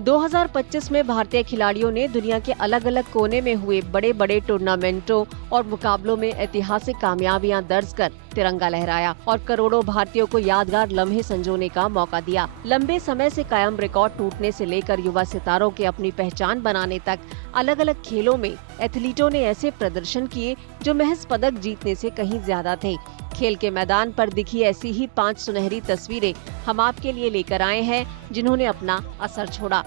2025 में भारतीय खिलाड़ियों ने दुनिया के अलग अलग कोने में हुए बड़े बड़े टूर्नामेंटों और मुकाबलों में ऐतिहासिक कामयाबियां दर्ज कर तिरंगा लहराया और करोड़ों भारतीयों को यादगार लम्हे संजोने का मौका दिया। लंबे समय से कायम रिकॉर्ड टूटने से लेकर युवा सितारों के अपनी पहचान बनाने तक अलग अलग खेलों में एथलीटों ने ऐसे प्रदर्शन किए जो महज पदक जीतने से कहीं ज्यादा थे। खेल के मैदान पर दिखी ऐसी ही 5 सुनहरी तस्वीरें हम आपके लिए लेकर आए हैं जिन्होंने अपना असर छोड़ा।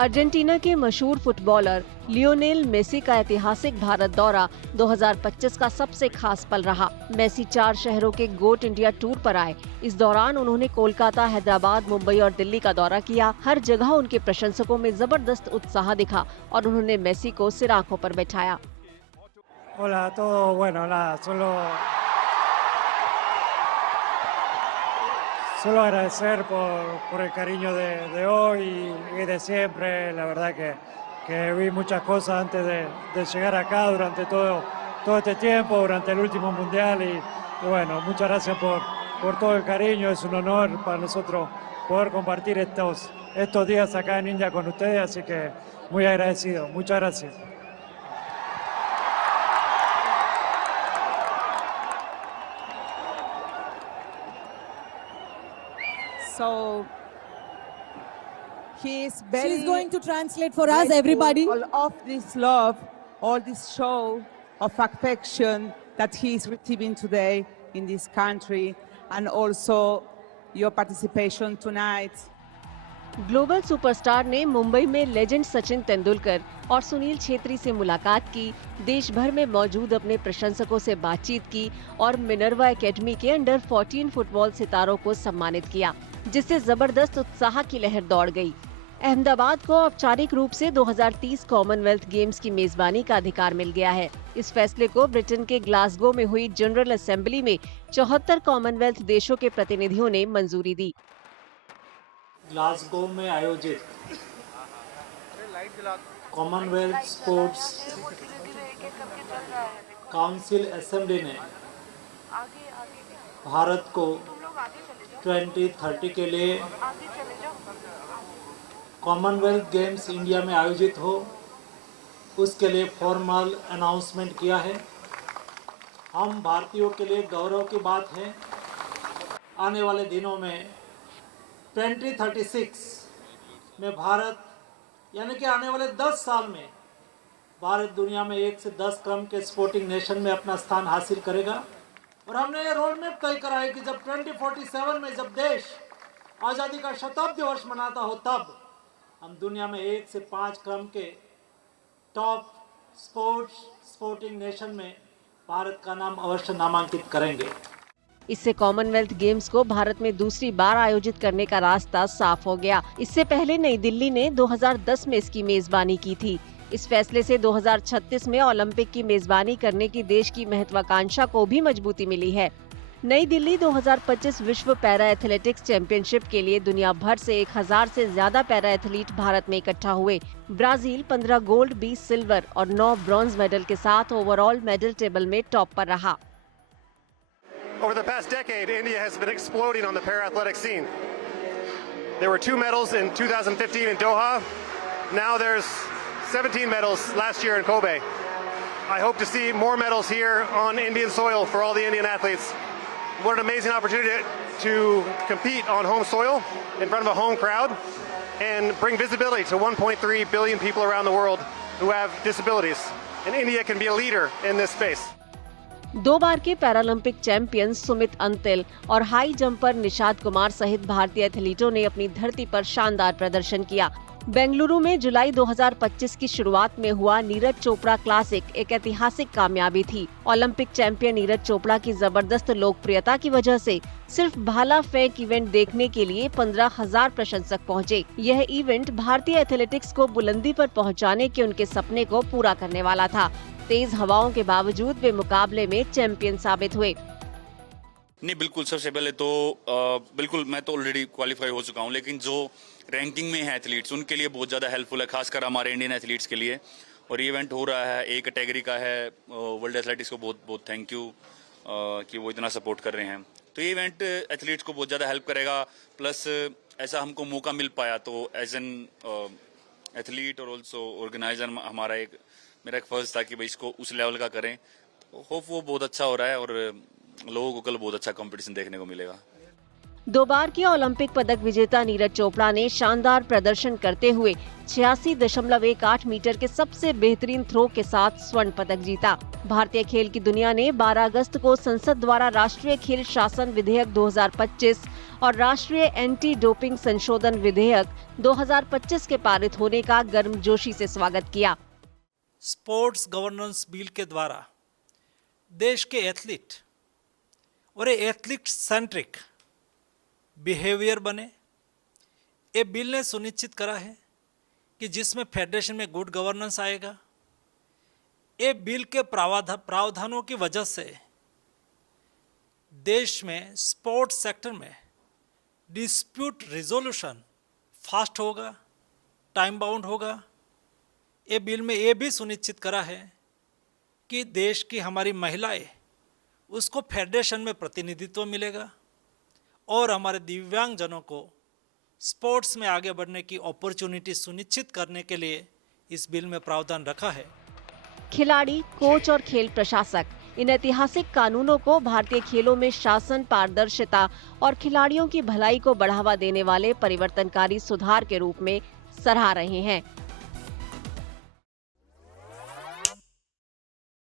अर्जेंटीना के मशहूर फुटबॉलर लियोनेल मेसी का ऐतिहासिक भारत दौरा 2025 का सबसे खास पल रहा। मेसी 4 शहरों के गोट इंडिया टूर पर आए। इस दौरान उन्होंने कोलकाता, हैदराबाद, मुंबई और दिल्ली का दौरा किया। हर जगह उनके प्रशंसकों में जबरदस्त उत्साह दिखा और उन्होंने मेसी को सिर आंखों पर बैठाया। Hola a todos, bueno, nada, solo agradecer por el cariño de hoy y de siempre. La verdad que vi muchas cosas antes de llegar acá durante todo este tiempo, durante el último mundial y bueno, muchas gracias por todo el cariño. Es un honor para nosotros poder compartir estos días acá en India con ustedes, así que muy agradecido. Muchas gracias. So he's She's going to translate for us, everybody. All of this love, all this show of affection that he's receiving today in this country, and also your participation tonight. Global superstar ने मुंबई में legend Sachin Tendulkar और सुनील छेत्री से मुलाकात की, देश भर में मौजूद अपने प्रशंसकों से बातचीत की और मिनर्वा एकेडमी के अंडर 14 फुटबॉल सितारों को सम्मानित किया, जिससे जबरदस्त उत्साह की लहर दौड़ गई। अहमदाबाद को औपचारिक रूप से 2030 कॉमनवेल्थ गेम्स की मेजबानी का अधिकार मिल गया है। इस फैसले को ब्रिटेन के ग्लासगो में हुई जनरल असेंबली में 74 कॉमनवेल्थ देशों के प्रतिनिधियों ने मंजूरी दी। ग्लासगो में आयोजित कॉमनवेल्थ स्पोर्ट्स काउंसिल असेंबली ने भारत को 2030 के लिए कॉमनवेल्थ गेम्स इंडिया में आयोजित हो, उसके लिए फॉर्मल अनाउंसमेंट किया है। हम भारतीयों के लिए गौरव की बात है। आने वाले दिनों में 2036 में भारत, यानी कि आने वाले 10 साल में भारत दुनिया में 1 से 10 क्रम के स्पोर्टिंग नेशन में अपना स्थान हासिल करेगा। और हमने ये रोड मैप तय करा है कि जब 2047 में जब देश आज़ादी का शताब्दी वर्ष मनाता हो, तब हम दुनिया में 1 से 5 क्रम के टॉप स्पोर्टिंग नेशन में भारत का नाम अवश्य नामांकित करेंगे। इससे कॉमनवेल्थ गेम्स को भारत में दूसरी बार आयोजित करने का रास्ता साफ हो गया। इससे पहले नई दिल्ली ने 2010 में इसकी मेजबानी की थी। इस फैसले से 2036 में ओलंपिक की मेजबानी करने की देश की महत्वाकांक्षा को भी मजबूती मिली है। नई दिल्ली 2025 विश्व पैरा एथलेटिक्स चैंपियनशिप के लिए दुनिया भर से 1000 से ज्यादा पैरा एथलीट भारत में इकट्ठा हुए। ब्राजील 15 गोल्ड, 20 सिल्वर और 9 ब्रॉन्ज मेडल के साथ ओवरऑल मेडल टेबल में टॉप पर रहा। Over the past decade, India has been exploding on the para-athletic scene. There were 2 medals in 2015 in Doha. Now there's 17 medals last year in Kobe. I hope to see more medals here on Indian soil for all the Indian athletes. What an amazing opportunity to compete on home soil in front of a home crowd and bring visibility to 1.3 billion people around the world who have disabilities. And India can be a leader in this space. 2 बार के Paralympic champion Sumit Antil और high jumper Nishad Kumar सहित भारतीय एथलीटों ने अपनी धरती पर शानदार प्रदर्शन किया। बेंगलुरु में जुलाई 2025 की शुरुआत में हुआ नीरज चोपड़ा क्लासिक एक ऐतिहासिक कामयाबी थी। ओलंपिक चैंपियन नीरज चोपड़ा की जबरदस्त लोकप्रियता की वजह से सिर्फ भाला फेंक इवेंट देखने के लिए 15,000 प्रशंसक पहुंचे। यह इवेंट भारतीय एथलेटिक्स को बुलंदी पर पहुंचाने के उनके सपने को पूरा करने वाला था। तेज हवाओं के बावजूद वे मुकाबले में चैंपियन साबित हुए। नहीं, बिल्कुल। सबसे पहले तो बिल्कुल मैं तो ऑलरेडी क्वालिफाई हो चुका हूं, लेकिन जो रैंकिंग में है एथलीट्स उनके लिए बहुत ज़्यादा हेल्पफुल है, खासकर हमारे इंडियन एथलीट्स के लिए। और ये इवेंट हो रहा है ए कैटेगरी का है। वर्ल्ड एथलेटिक्स को बहुत बहुत थैंक यू कि वो इतना सपोर्ट कर रहे हैं। तो ये इवेंट एथलीट्स को बहुत ज़्यादा हेल्प करेगा। प्लस ऐसा हमको मौका मिल पाया तो एज एन एथलीट और ऑल्सो ऑर्गेनाइजर हमारा मेरा एक फर्ज था कि भाई इसको उस लेवल का करें। तो होप वो बहुत अच्छा हो रहा है और लोगों को कल बहुत अच्छा कंपटीशन देखने को मिलेगा। 2 बार की ओलंपिक पदक विजेता नीरज चोपड़ा ने शानदार प्रदर्शन करते हुए 86.18 मीटर के सबसे बेहतरीन थ्रो के साथ स्वर्ण पदक जीता। भारतीय खेल की दुनिया ने 12 अगस्त को संसद द्वारा राष्ट्रीय खेल शासन विधेयक 2025 और राष्ट्रीय एंटी डोपिंग संशोधन विधेयक 2025 के पारित होने का गर्मजोशी से स्वागत किया। स्पोर्ट्स गवर्नेंस बिल के द्वारा देश के एथलीट और एथलीट सेंट्रिक बिहेवियर बने। ये बिल ने सुनिश्चित करा है कि जिसमें फेडरेशन में गुड गवर्नेंस आएगा। ये बिल के प्रावधानों की वजह से देश में स्पोर्ट्स सेक्टर में डिस्प्यूट रिजोल्यूशन फास्ट होगा, टाइम बाउंड होगा। ये बिल में ये भी सुनिश्चित करा है कि देश की हमारी महिलाएं उसको फेडरेशन में प्रतिनिधित्व मिलेगा और हमारे दिव्यांगजनों को स्पोर्ट्स में आगे बढ़ने की अपॉर्चुनिटी सुनिश्चित करने के लिए इस बिल में प्रावधान रखा है। खिलाड़ी, कोच और खेल प्रशासक इन ऐतिहासिक कानूनों को भारतीय खेलों में शासन, पारदर्शिता और खिलाड़ियों की भलाई को बढ़ावा देने वाले परिवर्तनकारी सुधार के रूप में सराह रहे हैं।